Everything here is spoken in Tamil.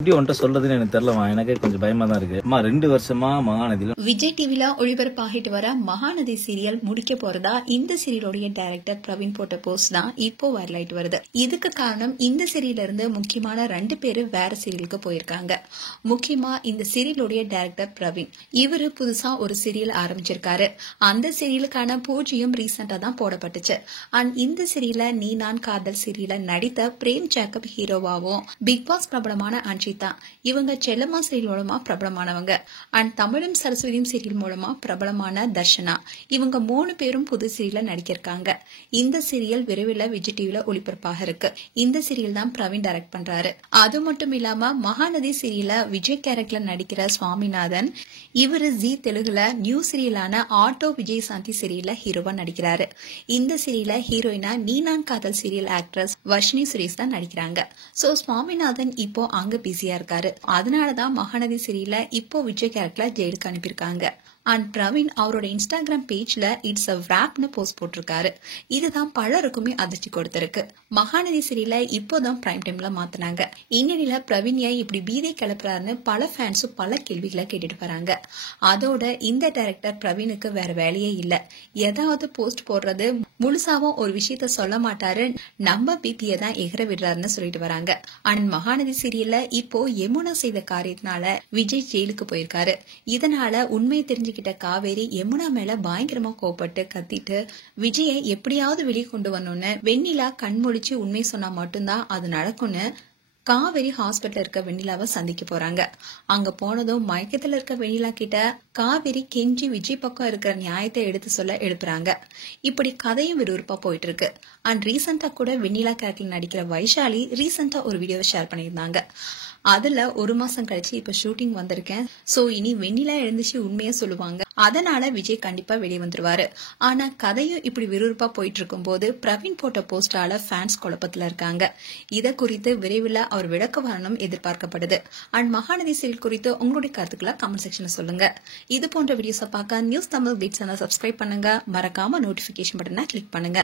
எப்படி உன்கிட்ட சொல்றதுன்னு எனக்கு தெரியலமா, எனக்கே கொஞ்சம் பயமா தான் இருக்கு. அம்மா 2 வருஷமா மகாநதியில விஜய் டிவில ஒளிபரப்பாகிட்டு வர மகாநதி சீரியல் முடிக்க போறதா இந்த சீரியலோடைய டைரக்டர் பிரவீன் போட்ட போஸ்ட் தான் இப்போ வைரல் ஆயிட்டு வருது. இதுக்கு காரணம் இந்த சீரியல்ல இருந்து முக்கியமான 2 பேரு வேற சீரியலுக்கு போயிருக்காங்க. முக்கியமா இந்த சீரியலோடைய டைரக்டர் பிரவீன், இவரு புதுசா ஒரு சீரியல் ஆரம்பிச்சிருக்காரு. அந்த சீரியலுக்கான பூஜ்ஜியம் ரீசெண்டா தான் போடப்பட்டுச்சு. அண்ட் இந்த சீரியல நீ நான் காதல் சீரியல நடித்த பிரேம் ஜேக்கப் ஹீரோவாவும், பிக் பாஸ் பிரபலமான அன்ஷிதா இவங்க செல்லம்மா சீரியல் மூலமா பிரபலமானவங்க. அண்ட் தமிழும் சரஸ்வதியும் சீரியல் மூலமா பிரபலமான தர்ஷனா இவங்க 3 பேரும் புது சீரியல்ல நடிக்கிருக்காங்க. இந்த சீரியல் விரைவில் விஜய் டிவில ஒளிபரப்பாக இருக்கு. இந்த சீரியல் தான் பிரவீன் டைரக்ட் பண்றாரு. அது மட்டும் இல்லாம மகாநதி சீரியல்ல விஜய் கேரக்டர்ல நடிக்கிற சுவாமிநாதன், இவரு ஜி தெலுங்குல நியூ சீரியலான ஆட்டோ விஜய் சாந்தி சீரியல்ல ஹீரோவா நடிக்கிறாரு. இந்த சீரியல்ல ஹீரோயினா நீ நான் காதல் சீரியல் ஆக்ட்ரஸ் வர்ஷினி சுரேஷ் தான் நடிக்கிறாங்க. சோ சுவாமிநாதன் இப்போ அங்க பிஸியா இருக்காரு. அதனாலதான் மகாநதி சீரியல்ல இப்போ விஜய் கேரக்டர்ல ஜெயிலுக்கு அனுப்பியிருக்காங்க. அண்ட் பிரவீன் அவரோட இன்ஸ்டாகிராம் பேஜ்ல இட்ஸ் அ ராப்னு போஸ்ட் போட்டிருக்காரு. இதுதான் பலருக்குமே அதிர்ச்சி கொடுத்திருக்கு. மகாநதி சீரியல இப்போதான் பிரைம் டைம்ல மாத்தினாங்க. இந்நிலையில பிரவீன் ஏன் இப்படி பீதை கிளப்புறாருன்னு பல ஃபேன்ஸும் பல கேள்விகளை கேட்டுட்டு வராங்க. அதோட இந்த டைரக்டர் பிரவீனுக்கு வேற வேலையே இல்ல. ஏதாவது போஸ்ட் போடுறது, முழுசாவும் ஒரு விஷயத்த சொல்ல மாட்டாரு, நம்ம பிபியை தான் எகிற விடுறாருன்னு சொல்லிட்டு வராங்க. அண்ட் மகாநதி சீரியல்ல இப்போ யமுனா செய்த காரியத்தினால விஜய் ஜெயிலுக்கு போயிருக்காரு. இதனால உண்மை தெரிஞ்சுக்கிட்ட காவேரி யமுனா மேல பயங்கரமா கோபப்பட்டு கத்திட்டு விஜயை எப்படியாவது வெளியே கொண்டு வரணும்னு வெண்ணிலா கண்மொழிச்சு உண்மை சொன்னா மட்டும்தான் அது நடக்கும்னு காவேரி ஹாஸ்பிட்டல் இருக்க வெண்ணிலாவை சந்திக்க போறாங்க. அங்க போனதும் மயக்கத்துல இருக்க வெண்ணிலா கிட்ட காவேரி கெஞ்சி விஜய் பக்கம் இருக்கிற நியாயத்தை எடுத்து சொல்ல எழுப்புறாங்க. இப்படி கதையும் விறுவிறுப்பா போயிட்டு இருக்கு. அண்ட் ரீசெண்டா கூட வெண்ணிலா கேரக்டர்ல நடிக்கிற வைஷாலி ரீசெண்டா ஒரு வீடியோவை ஷேர் பண்ணியிருந்தாங்க. அதுல 1 மாசம் கழிச்சு இப்ப ஷூட்டிங் வந்திருக்கேன், சோ இனி வெண்ணிலா எழுந்துச்சு உண்மையா சொல்லுவாங்க, அதனால விஜய் கண்டிப்பா வெளியே வந்துருவாரு. ஆனா கதையும் இப்படி விறுவிறுப்பா போயிட்டு இருக்கும் போது பிரவீன் போட்ட போஸ்டால ஃபேன்ஸ் குழப்பத்துல இருக்காங்க. இத குறித்து விரைவில் அவர் விளக்க வரணும் எதிர்பார்க்கப்படுது. அண்ட் மகாநதி சீரியல் குறித்து உங்களுடைய கருத்துக்களை கமெண்ட் செக்ஷன்ல சொல்லுங்க. இது போன்ற வீடியோஸை பார்க்க நியூஸ் தமிழ் பீட்ஸ் சப்ஸ்கிரைப் பண்ணுங்க. மறக்காம நோட்டிபிகேஷன் பட்டனை கிளிக் பண்ணுங்க.